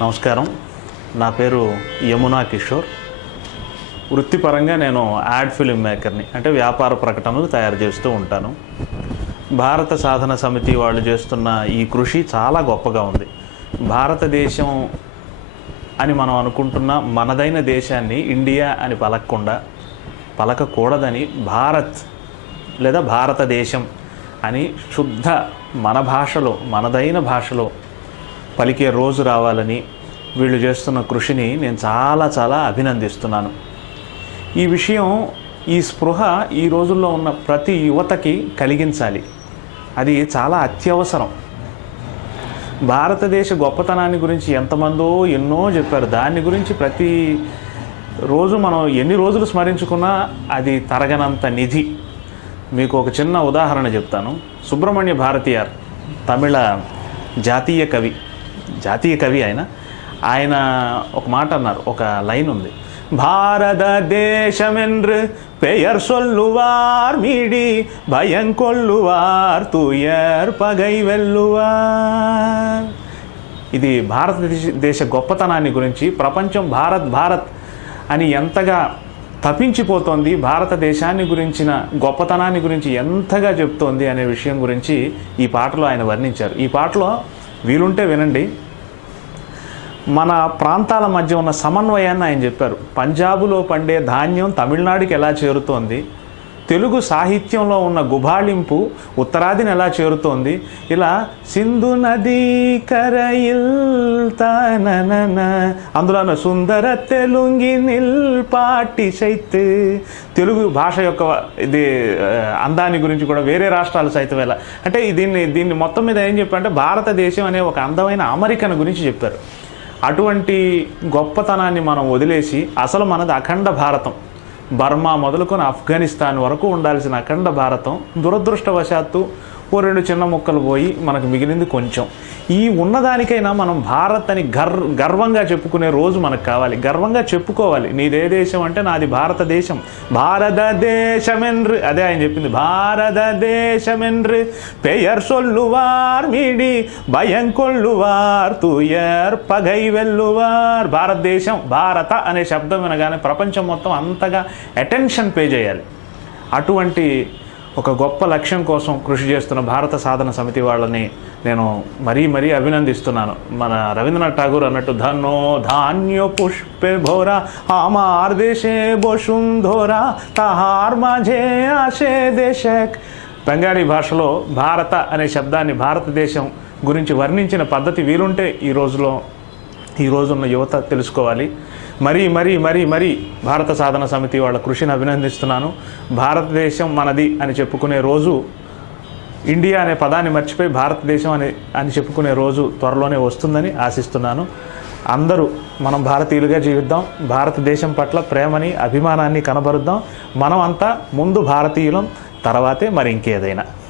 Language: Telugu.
నమస్కారం. నా పేరు యమునా కిషోర్. వృత్తిపరంగా నేను యాడ్ ఫిల్మ్ మేకర్ని, అంటే వ్యాపార ప్రకటనలు తయారు చేస్తూ ఉంటాను. భారత సాధన సమితి వాళ్ళు చేస్తున్న ఈ కృషి చాలా గొప్పగా ఉంది. భారతదేశం అని మనం అనుకుంటున్న మనదైన దేశాన్ని ఇండియా అని పలకకూడదని భారత్ లేదా భారతదేశం అని శుద్ధ మన భాషలో, మనదైన భాషలో పలికే రోజు రావాలని వీళ్ళు చేస్తున్న కృషిని నేను చాలా అభినందిస్తున్నాను. ఈ విషయం, ఈ స్పృహ ఈ రోజుల్లో ఉన్న ప్రతి యువతకి కలిగించాలి. అది చాలా అత్యవసరం. భారతదేశ గొప్పతనాన్ని గురించి ఎంతమందో ఎన్నో చెప్పారు. దాని గురించి ప్రతి రోజు మనం ఎన్ని రోజులు స్మరించుకున్నా అది తరగనంత నిధి. మీకు ఒక చిన్న ఉదాహరణ చెప్తాను. సుబ్రహ్మణ్య భారతియార్ తమిళ జాతీయ కవి ఆయన ఒక మాట అన్నారు, ఒక లైన్ ఉంది. భారతదేశమెంద్రు పెయర్ సొల్లువార్ మీడి భయం కొల్లువార్ తుయర్ పగై వెల్లువార్. ఇది భారతదేశ గొప్పతనాన్ని గురించి ప్రపంచం భారత్ అని ఎంతగా తపించిపోతోంది, భారతదేశాన్ని గురించిన గొప్పతనాన్ని గురించి ఎంతగా చెప్తోంది అనే విషయం గురించి ఈ పాటలో ఆయన వర్ణించారు. ఈ పాటలో వీలుంటే వినండి. మన ప్రాంతాల మధ్య ఉన్న సమన్వయాన్ని ఆయన చెప్పారు. పంజాబులో పండే ధాన్యం తమిళనాడుకి ఎలా చేరుతోంది, తెలుగు సాహిత్యంలో ఉన్న గుబాళింపు ఉత్తరాదిని ఎలా చేరుతోంది, ఇలా సింధు నదీ కరయిల్ తనన అందులో సుందర తెలుంగి నిల్పాటి శైత్, తెలుగు భాష యొక్క ఇది అందాన్ని గురించి కూడా వేరే రాష్ట్రాలు సైతం ఎలా, అంటే దీన్ని మొత్తం మీద ఏం చెప్పారంటే భారతదేశం అనే ఒక అందమైన అమరికను గురించి చెప్పారు. అటువంటి గొప్పతనాన్ని మనం వదిలేసి అసలు మనది అఖండ భారతం, బర్మా మొదలుకొని ఆఫ్ఘనిస్తాన్ వరకు ఉండాల్సిన అఖండ భారతం దురదృష్టవశాత్తు ఓ రెండు చిన్న ముక్కలు పోయి మనకు మిగిలింది కొంచెం. ఈ ఉన్నదానికైనా మనం భారత్ అని గర్వంగా చెప్పుకునే రోజు మనకు కావాలి. గర్వంగా చెప్పుకోవాలి, నీదే దేశం అంటే నాది భారతదేశం. భారతదేశమెంద్రు, అదే ఆయన చెప్పింది, భారతదేశమెంద్రు పెయర్ సొల్లువార్ మీడి భయం కొల్లువార్ తుయర్ పగై వెల్లువార్. భారతదేశం, భారత అనే శబ్దం వినగానే ప్రపంచం మొత్తం అంతగా అటెన్షన్ పే చేయాలి. అటువంటి ఒక గొప్ప లక్ష్యం కోసం కృషి చేస్తున్న భారత సాధన సమితి వాళ్ళని నేను మరీ అభినందిస్తున్నాను. మన రవీంద్రనాథ్ ఠాగూర్ అన్నట్టు ధనో ధాన్య పుష్పే భోరా ఆమార్ దేశే బోషుంధోరా తహార్ మాఝే ఆశే దేశక్. బెంగాలీ భాషలో భారత అనే శబ్దాన్ని భారతదేశం గురించి వర్ణించిన పద్ధతి వీలుంటే ఈ రోజున్న యువత తెలుసుకోవాలి. మరీ భారత సాధన సమితి వాళ్ళ కృషిని అభినందిస్తున్నాను. భారతదేశం మనది అని చెప్పుకునే రోజు, ఇండియా అనే పదాన్ని మర్చిపోయి భారతదేశం అని చెప్పుకునే రోజు త్వరలోనే వస్తుందని ఆశిస్తున్నాను. అందరూ మనం భారతీయులుగా జీవిద్దాం, భారతదేశం పట్ల ప్రేమని అభిమానాన్ని కనబరుద్దాం. మనం అంతా ముందు భారతీయులం, తర్వాతే మరి ఇంకేదైనా.